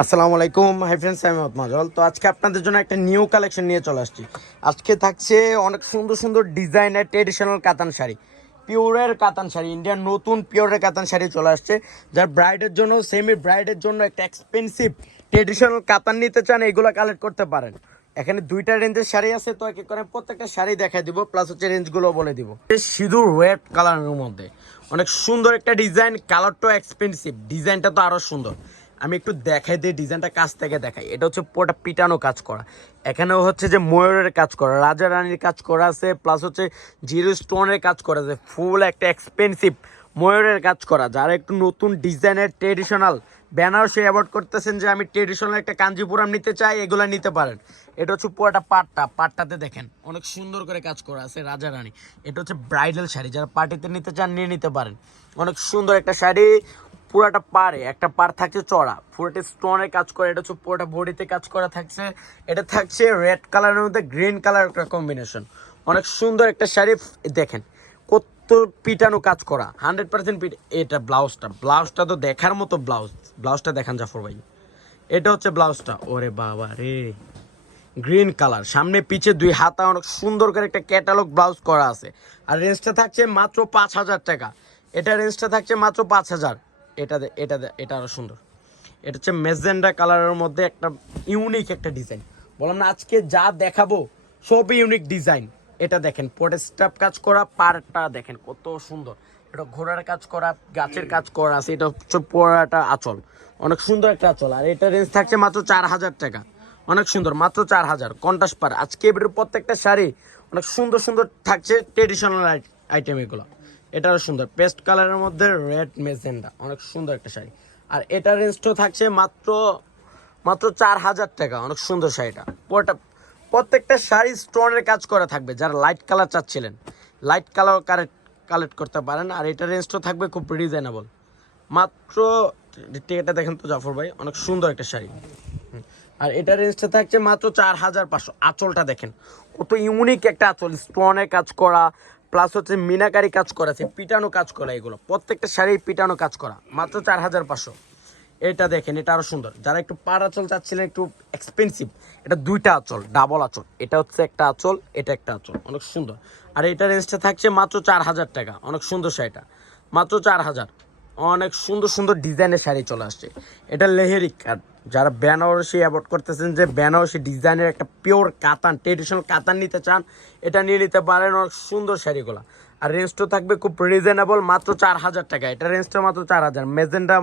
আসসালামু আলাইকুম hi friends, আমি মাজল। তো আজকে আপনাদের জন্য একটা নিউ কালেকশন নিয়ে চলে আসছি। আজকে থাকছে অনেক সুন্দর সুন্দর ডিজাইনের ট্রেডিশনাল কাতান শাড়ি, পিওরের কাতান শাড়ি, ইন্ডিয়ান নতুন পিওরের কাতান শাড়ি চলে আসছে। যার ব্রাইডের জন্য, সেমি ব্রাইডের জন্য একটা এক্সপেন্সিভ ট্রেডিশনাল কাতান নিতে চান, এগুলো কালেক্ট করতে পারেন। এখানে দুইটা রেঞ্জের শাড়ি আছে, তো এক এক করে প্রত্যেকটা শাড়ি দেখাই দিব, প্লাস হচ্ছে রেঞ্জগুলো বলে দিব। সিঁদুর রেড কালারের মধ্যে অনেক সুন্দর একটা ডিজাইন, কালারটাও এক্সপেন্সিভ, ডিজাইনটা তো আরও সুন্দর। আমি একটু দেখাই দিই, ডিজাইনটা কাছ থেকে দেখাই। এটা হচ্ছে পুরোটা পিটানো কাজ করা, এখানেও হচ্ছে যে ময়ূরের কাজ করা, রাজা রানীর কাজ করা আছে, প্লাস হচ্ছে জিরো স্টোনের কাজ করা আছে, ফুল একটা এক্সপেন্সিভ ময়ূরের কাজ করা। যারা একটু নতুন ডিজাইনের ট্রেডিশনাল বেনারসি অ্যাভয়েড করতেছেন যে আমি ট্রেডিশনাল একটা কাঞ্জিপুরাম নিতে চাই, এগুলো নিতে পারেন। এটা হচ্ছে পুরোটা পাটটাতে দেখেন অনেক সুন্দর করে কাজ করা আছে, রাজা রানী। এটা হচ্ছে ব্রাইডাল শাড়ি, যারা পার্টিতে নিতে চান নিয়ে নিতে পারেন। অনেক সুন্দর একটা শাড়ি, পুরাটা পারে একটা পার থাকছে চড়া, পুরোটা স্টোনের কাজ করে। এটা হচ্ছে পুরোটা বডিতে কাজ করা থাকছে। এটা থাকছে রেড কালারের মধ্যে গ্রিন কালার একটা কম্বিনেশন, অনেক সুন্দর একটা শাড়ি। দেখেন কত পিটানো কাজ করা, 100% পিট। এটা ব্লাউজটা তো দেখার মতো ব্লাউজটা দেখান জাফর ভাই। এটা হচ্ছে ব্লাউজটা, ওরে বাবা রে, গ্রিন কালার, সামনে পিছে দুই হাতা, অনেক সুন্দর করে একটা ক্যাটালগ ব্লাউজ করা আছে। আর রেঞ্জটা থাকছে মাত্র 5,000 টাকা। এটা রেঞ্জটা থাকছে মাত্র 5,000। এটা আরো সুন্দর। এটা হচ্ছে মেজেন্ডা কালারের মধ্যে একটা ইউনিক একটা ডিজাইন। বললাম না আজকে যা দেখাবো সবই ইউনিক ডিজাইন। এটা দেখেন পোর্টে স্টাফ কাজ করা, পাড়টা দেখেন কত সুন্দর। এটা ঘোড়ার কাজ করা, গাছের কাজ করা আছে। এটা হচ্ছে পোড়াটা আঁচল, অনেক সুন্দর একটা আঁচল। আর এটা রেঞ্জ থাকছে মাত্র 4,000 টাকা। অনেক সুন্দর, মাত্র 4,000 কন্টাস্ট পার। আজকে এবারে প্রত্যেকটা শাড়ি অনেক সুন্দর সুন্দর থাকছে, ট্রেডিশনাল আইটেম এগুলো। এটাও সুন্দর, পেস্ট কালারের মধ্যে রেড মেজেন্ডা, অনেক সুন্দর একটা শাড়ি। আর এটা রেঞ্জটাও থাকছে মাত্র মাত্র 4,000 টাকা। অনেক সুন্দর শাড়িটা, প্রত্যেকটা শাড়ি স্টোনের কাজ করা থাকবে। যারা লাইট কালার চাচ্ছিলেন, লাইট কালার কালেক্ট করতে পারেন। আর এটা রেঞ্জটাও থাকবে খুব রিজনেবল, মাত্র। এটা দেখেন তো জাফর ভাই, অনেক সুন্দর একটা শাড়ি। আর এটা রেঞ্জটা থাকছে মাত্র 4,500। আঁচলটা দেখেন কত ইউনিক একটা আঁচল, স্টোনের কাজ করা, প্লাস হচ্ছে মিনাকারি কাজ করা আছে, পিটানো কাজ করা। এগুলো প্রত্যেকটা শাড়ি পিটানো কাজ করা, মাত্র 4,500। এটা দেখেন, এটা আরো সুন্দর। যারা একটু পাড় আঁচল চাচ্ছিলেন, একটু এক্সপেন্সিভ, এটা দুইটা আঁচল, ডাবল আঁচল। এটা হচ্ছে একটা আঁচল, এটা একটা আঁচল, অনেক সুন্দর। আর এটা রেঞ্জটা থাকছে মাত্র 4,000 টাকা। অনেক সুন্দর শাড়িটা, মাত্র 4,000। অনেক সুন্দর সুন্দর ডিজাইনের শাড়ি চলে আসছে। এটা লেহেরি কাট, যারা বেনারসি অ্যাভয়েড করতেছেন যে বেনারসি ডিজাইনের একটা পিওর কাতান, ট্রেডিশনাল কাতান নিতে চান, এটা নিয়ে নিতে পারেন। অনেক সুন্দর শাড়িগুলো। আর রেঞ্জটা থাকবে খুব রিজনেবল, মাত্র 4,000 টাকা। এটা রেঞ্জটা মাত্র 4,000। মেজেন্ডা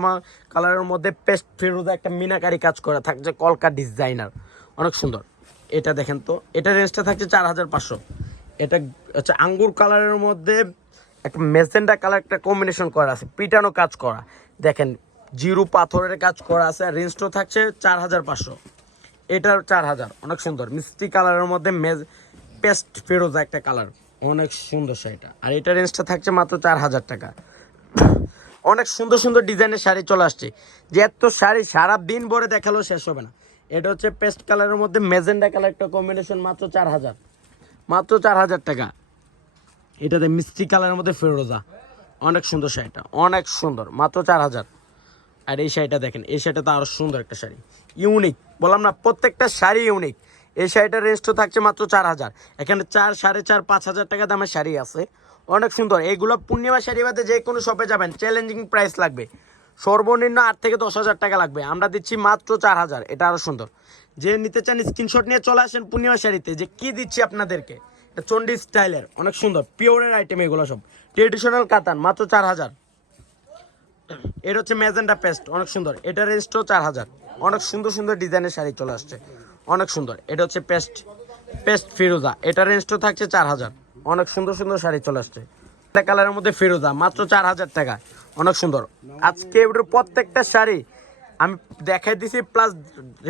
কালারের মধ্যে পেস্ট ফিরোজা একটা মিনাকারি কাজ করা থাকছে, কলকা ডিজাইনার, অনেক সুন্দর। এটা দেখেন তো, এটা রেঞ্জটা থাকছে 4,500। এটা হচ্ছে আঙ্গুর কালারের মধ্যে একটা মেজেন্ডা কালার একটা কম্বিনেশন করা আছে, পিটানো কাজ করা। দেখেন জিরো পাথরের কাজ করা আছে। আর রেঞ্জটাও থাকছে 4,500। এটার 4,000, অনেক সুন্দর মিষ্টি কালারের মধ্যে পেস্ট ফেরোজা একটা কালার, অনেক সুন্দর শাড়িটা। আর এটা রেঞ্জটা থাকছে মাত্র 4,000 টাকা। অনেক সুন্দর সুন্দর ডিজাইনের শাড়ি চলে আসছে, যে এত শাড়ি সারা দিন ভরে দেখালেও শেষ হবে না। এটা হচ্ছে পেস্ট কালারের মধ্যে মেজেন্ডা কালার একটা কম্বিনেশন, মাত্র 4,000, মাত্র 4,000 টাকা। এটাতে মিষ্টি কালারের মধ্যে ফেরোজা, অনেক সুন্দর শাড়িটা, অনেক সুন্দর, মাত্র 4,000। আর এই শাড়িটা দেখেন, এই শাড়িটা তো আরও সুন্দর একটা শাড়ি, ইউনিক। বললাম না প্রত্যেকটা শাড়ি ইউনিক। এই শাড়িটার রেঞ্জটা থাকছে মাত্র 4,000। এখানে 4, 4.5, 5,000 টাকা দামের শাড়ি আছে, অনেক সুন্দর। এইগুলো পূর্ণিমা শাড়ি বাদে যে কোনো শপে যাবেন চ্যালেঞ্জিং প্রাইস লাগবে, সর্বনিম্ন 8 থেকে 10,000 টাকা লাগবে। আমরা দিচ্ছি মাত্র 4,000। এটা আরও সুন্দর। যে নিতে চান স্ক্রিনশট নিয়ে চলে আসেন পূর্ণিমা শাড়িতে, যে কি দিচ্ছি আপনাদেরকে। এটা চন্ডী স্টাইলের, অনেক সুন্দর পিওরের আইটেম, এগুলো সব ট্রেডিশনাল কাতান, মাত্র 4,000। এটা হচ্ছে ম্যাজেন্ডা পেস্ট, অনেক সুন্দর। এটা রেঞ্জটাও 4,000। অনেক সুন্দর সুন্দর ডিজাইনের শাড়ি চলে আসছে, অনেক সুন্দর। এটা হচ্ছে পেস্ট ফিরোজা, এটা রেঞ্জটাও থাকছে 4,000। অনেক সুন্দর সুন্দর শাড়ি চলে আসছে। একটা কালারের মধ্যে ফিরোজা, মাত্র 4,000 টাকা, অনেক সুন্দর। আজকে এবার প্রত্যেকটা শাড়ি আমি দেখাই দিছি, প্লাস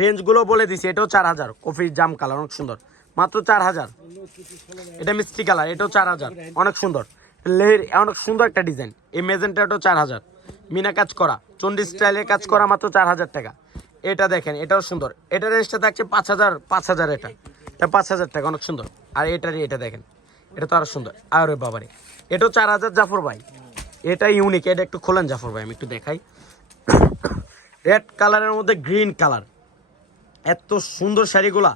রেঞ্জগুলো বলে দিছি। এটাও 4,000, কফি জাম কালার, অনেক সুন্দর, মাত্র 4,000। এটা মিষ্টি কালার, এটাও 4,000, অনেক সুন্দর। লেহের, অনেক সুন্দর একটা ডিজাইন। এই মেজেন্টাটাও 4,000, মিনা কাজ করা, চন্ডী স্টাইলের কাজ করা, মাত্র 4,000 টাকা। এটা দেখেন, এটাও সুন্দর। এটা রেঞ্জটা থাকছে 5,000, এটা 5,000 টাকা, অনেক সুন্দর। আর এটা দেখেন, এটা তো আরো সুন্দর। আরে বাবারে, এটাও 4,000 জাফর ভাই। এটা ইউনিক, এটা একটু খোলেন জাফর ভাই, আমি একটু দেখাই। রেড কালারের মধ্যে গ্রিন কালার, এত সুন্দর শাড়িগুলা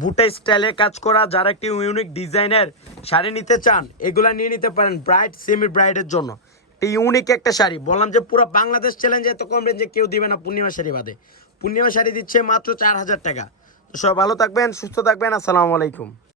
বুটা স্টাইলে কাজ করা। যারা একটি ইউনিক ডিজাইনের শাড়ি নিতে চান এগুলা নিয়ে নিতে পারেন ব্রাইড সেমি ব্রাইডের জন্য। ইউনিক একটা শাড়ি, বললাম যে পুরো বাংলাদেশ চ্যালেঞ্জ, এত কম রেঞ্জে কেউ দিবে না পূর্ণিমা শাড়ি বাদে। পূর্ণিমা শাড়ি দিচ্ছে মাত্র 4000 টাকা। তো সবাই ভালো থাকবেন, সুস্থ থাকবেন, আসসালামু আলাইকুম।